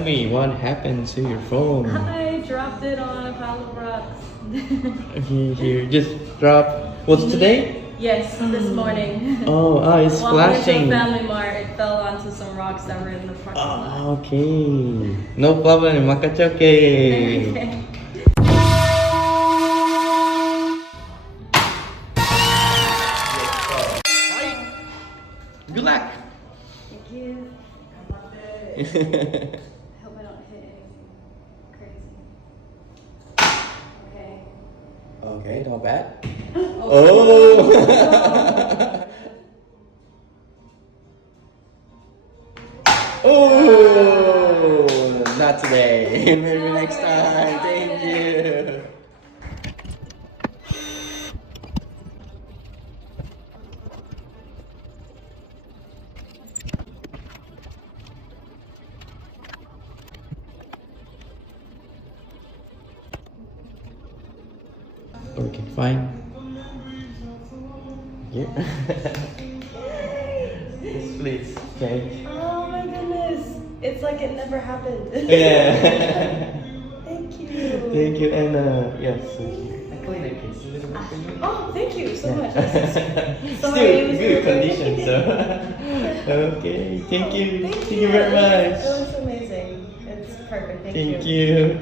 tell me what happened to your phone. I dropped it on a pile of rocks. Okay, here, just drop. What's today? Yes, this morning. Oh, it's flashing. While we went to Family Mart, it fell onto some rocks that were in the parking lot. Okay. No problem, makachoke. Okay. Good luck. Thank you. I hope I don't hit anything crazy. Okay. Okay, not bad. Oh! Oh, not today. Maybe next time. Thank you. Okay, fine. Yeah. Yes, please. Okay. Oh my goodness. It's like it never happened. Yeah. Thank you. Thank you, and yes, so here. I clean the case a little bit for you. Oh, thank you so much. Still good condition, so. Okay, thank you. Thank you very much. It looks amazing. It's perfect. Thank you. Thank you.